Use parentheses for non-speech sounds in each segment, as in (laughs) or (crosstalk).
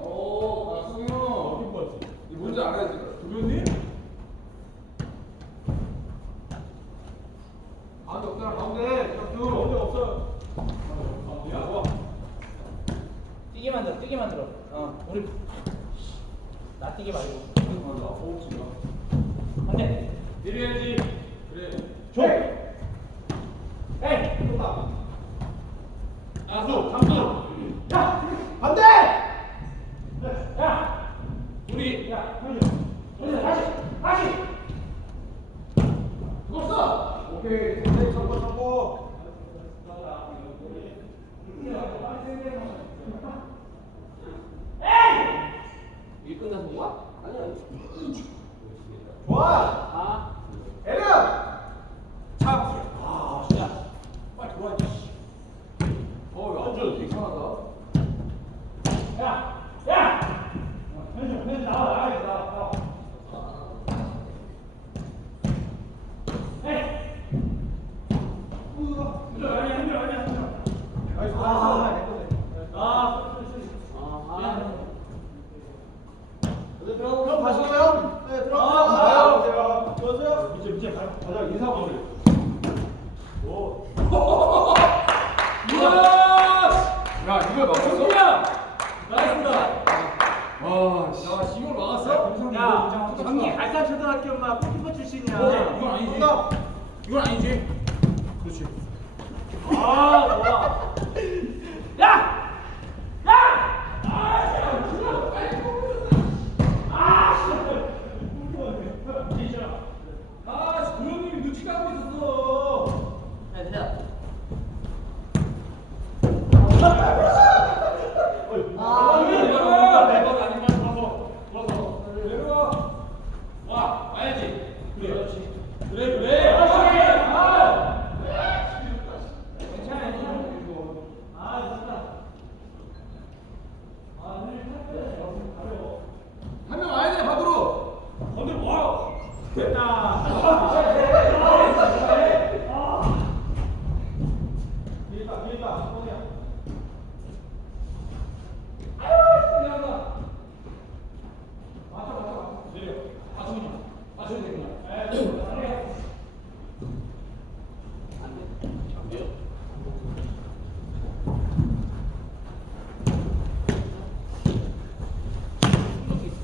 오, 박승우 형. 이 뭔지 알아야지. 도현님? 가운데 없잖아, 가운데. 가운데 없어. 가운데야? 좋아. 뛰게 만들어, 뛰게 만들어. 어, 우리 나 뛰게 말고. 맞아, 호흡지가. 안돼. 내려야지. 그래. 줘. 에이. 아수, 삼수. 야, 반대! 야, 우리. 야, 형님. 형님 다시, 다시. 죽었어. 오케이, 네, 잡고, 잡고. 이게 끝나서 뭐야? 아니야. 좋아! 아, 에르! 차. 아, 진짜. 빨리 들어와. 어, 야, 완전 이상하다. 야, 야. 현준, 현준 나와, 나와, 나와, 나와. 에이. 현준, 아니야, 현준, 아니야, 현준. 나이스, 아, 나이스, 나이스. 아, 아, 아. 그럼 가시고요. 네, 들어가세요. 아, 들어가세요. 들어가세요. 이제 이제 가, 가자 인사 보세요. 오. (laughs) 야, 이걸 막았어? 야, 나이스다. 와, 씨. 야, 이걸 막았어? 야, 형님 갈산 초등학교 엄마 골키퍼 출신이야. 어, 이건 아니지. 이건 아니지. 그렇지. 아, 뭐야? 야, 야. 아, 도현님이 눈치 까고 있었어. 야, 대야. 아, 내려와. 내려와. 아니면 돌아서. 돌아서. 내려와. 와, 와야지. 그래. 그렇지. 그래, 그래. 아, 괜찮아, 아, 좋다. 아, 한 명 와야 돼, 받으러. 건들 뭐? 됐다. 뒤에 있다, 뒤에 있다. 손이야. 맞아, 맞아, 맞아. 내려. 아, 저기. 아, 저기 되구나.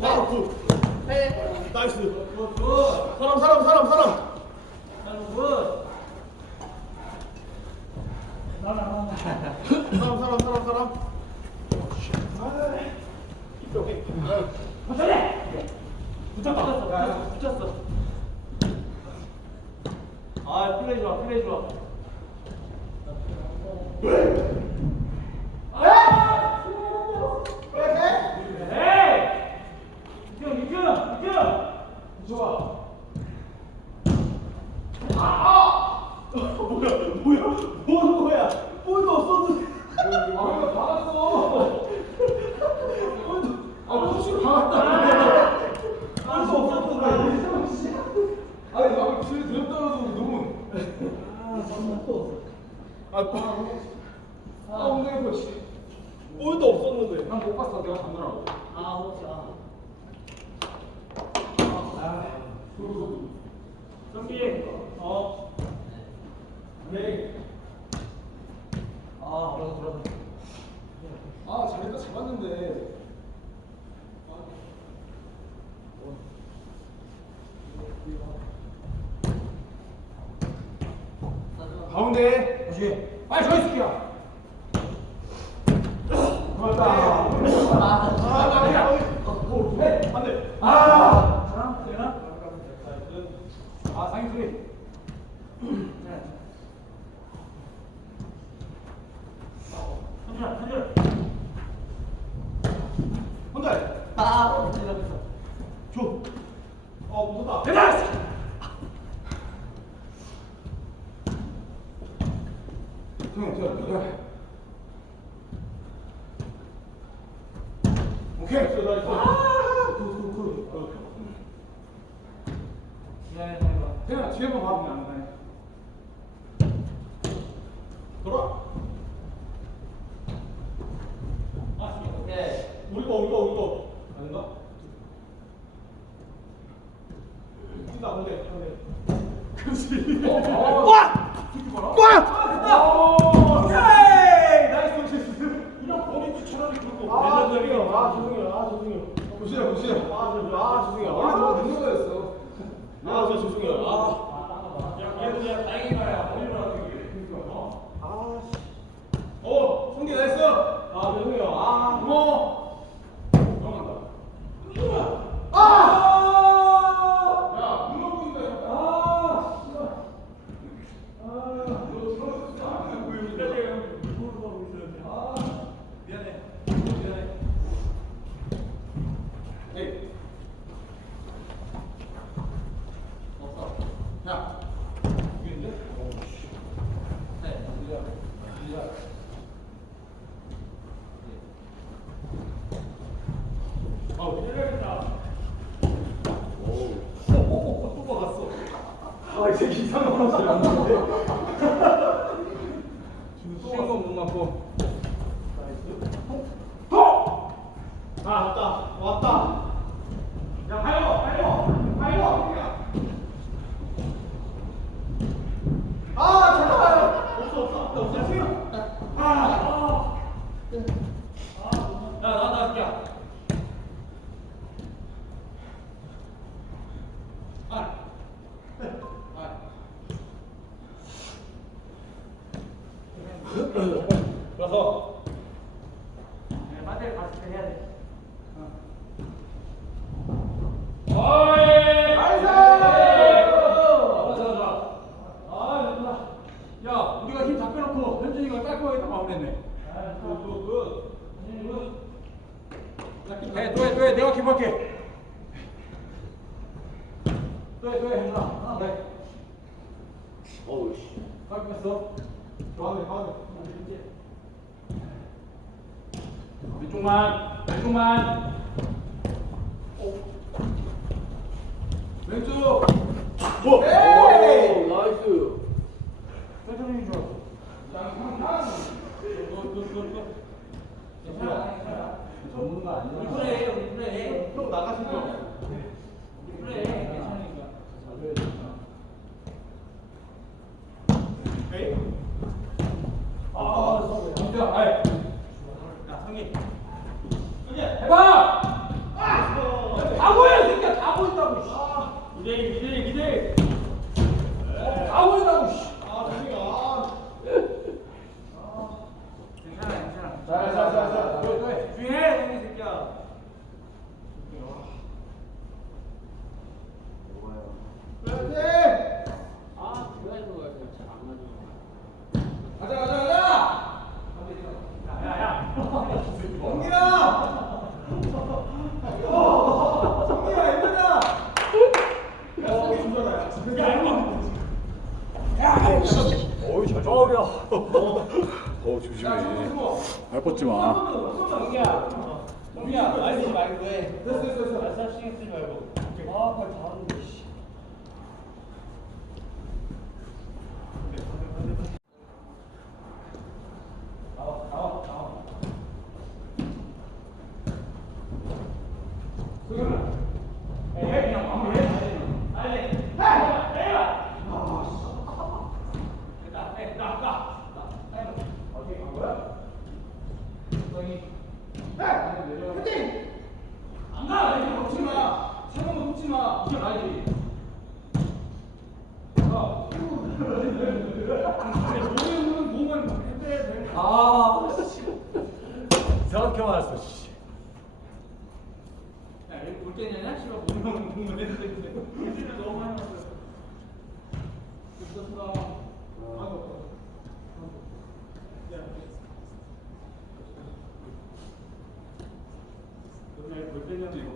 와, 굿. 나이스. 사람, 사람, 사람, 사람. 사람, 사람, 사람, 사람. 붙였어, 붙였어. 아, 플레이 좋아, 플레이 좋아. 에이! 이겨, 이겨, 이겨! 좋아. 아! 뭐야, 뭐야, 뭐 하는 거야? 볼도 없었는데. 아, 왜 박았어? 아, 혹시 박았다. 볼도 없었는데. 아니, 나 집에 들었더라도 너무. 아, 아, 엉덩이 씨. 볼도 없었는데. 난 못 봤어, 내가 잡느라고. 아, 혹시, 아. 경기, 어. 네. 아, 들어서, 들어서. 아, 잘했다, 잡았는데. 가운데. 다시. 빨리 서 있을게요. 맞다. 아, 아, 아니야. 오, 네, 반대. 아! 사람? 되나? 아, 상인 소리. 네. 현준아, 현 나오면 안 돼. 돌아. 아, 오케이. 우리 거, 우리 거, 우리 거. 들어서. 네, 빠질 갔을 때 해야 돼. 어이! 나이스! 아, 좋아, 좋아. 아, 좋다. 야, 우리가 힘 다 빼놓고 현준이가 깔끔하게 다 마무리했네. 아, 굿, 굿, 굿. 현준이 굿. 해, 또 해, 또 해. 내가 킵할게. 또 해, 또 해, 현준아. 하나 더 해. 어우 씨. 깔끔했어. 왼쪽만, 왼쪽만. 왼쪽. 뭐? 에이! 나이스. 줄 알았어. 괜찮아. 전문가 아니야. 우리 그래. 형 나가시죠. 그래, 괜찮으니까. 에이. 아, 진짜. 아이. 야, 성기. 해봐. 다 보여, 이 새끼야. 다 보인다고. 씨. 기대, 기대, 기대. 다 보인다고. 씨. 아 저기가. 괜찮아, 괜찮아. 자, 자, 자, 자. 또 해, 또 해. 주의해, 성기 새끼야. 그렇지. 아, 좋아하는 거야, 진짜 안 맞아. 가자, 가자, 가자. 야, 야. 엉기라. 성기야 이거다. 야 성기 주잖아. 야, 이거. 어이 잘 어우, 야. 어 조심해. 발 뻗지 마. 성기야. 성기야, 말 쓰지 말고 해. 됐어 됐어 됐어. 말씀 신경 쓰지 말고. 아, 빨리 다 하는데, 씨. 나와, 나와, 나와. 승현아. 에이, 해, 그냥 마무리해. 빨리. 해! 해라! 됐다, 해, 나, 나. 나. 해. 어디 간 거야? 승희. 해! 화이팅! 안 가! 이거 놓지 마! 세번 놓지 마! 이제 가야지. 가. 몸은, 몸은 해야 돼. 아, 씨. 이상하게 맞았어, 씨. 야, 여기 볼 때냐냐? 씨발, 몸은, 몸은 해도 되는데. 물질을 너무 많이 넣었어. 있었어. 아이고.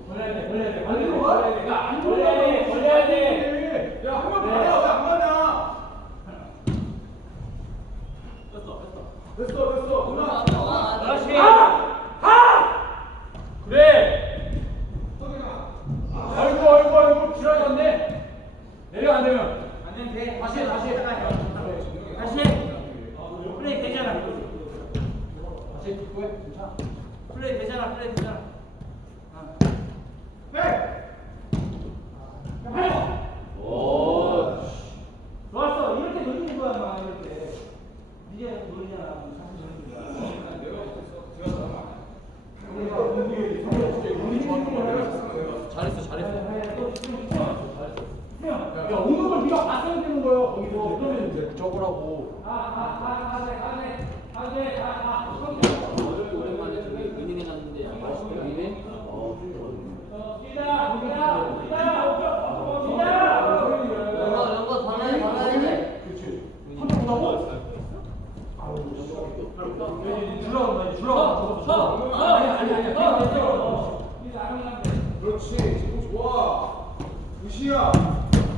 벌려야 돼, 벌려야 돼. 안 들어, 벌려야 돼. 야, 안 벌려야 돼, 벌려야 돼. 야, 한 번 가냐? 왜안 가냐? 뺐어, 뺐어. 됐어, 됐어. 누나. 그렇지. 하! 하! 그래. 아이고, 아이고, 아이고, 지랄났네. 내려 안 되면. 안 되면 돼. 다시 해, 다시 해. 다시 해. 플레이 되잖아. 다시 듣고 해. 괜찮아. 플레이 되잖아, 플레이 되잖아. 네. 오. 좋았어. 이렇게 노리는 거야, 막 이렇게. 이제 노리잖아. 내가 잘했어, 잘했어. 야, 오는 걸 네가 봤어야 되는 거야. 거기서 그러면 이제 적으라고. 오랜만에 저기 은행에 갔는데 맛있게 은행? 어, 영어 영어 반환 반환해. 그렇지. 한번 보다고?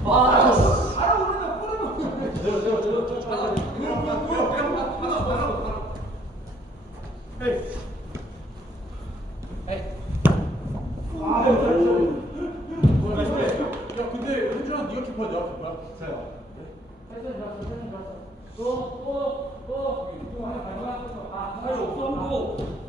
아. 아, 야, 근데 현준아 네가 키퍼야, 내가? 자야. 我我我，你听我还谈吗？啊，还有丰富。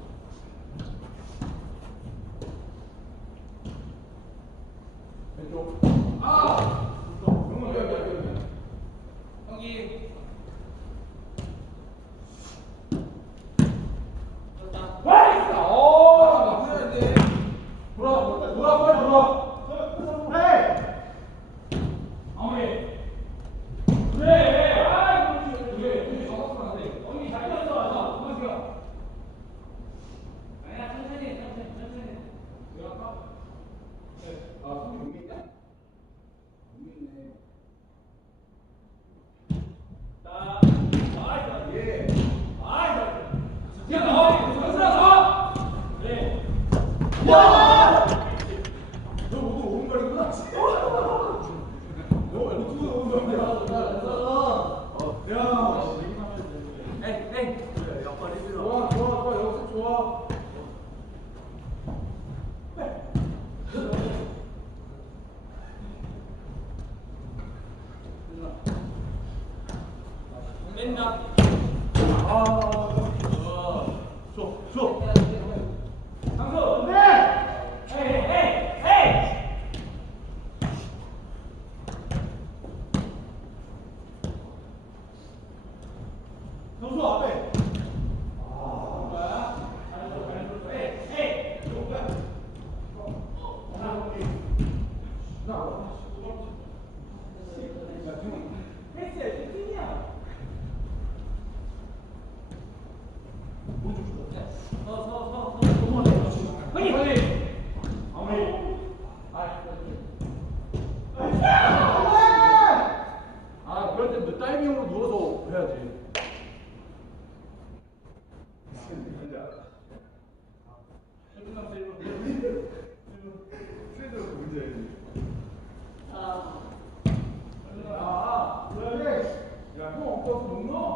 No.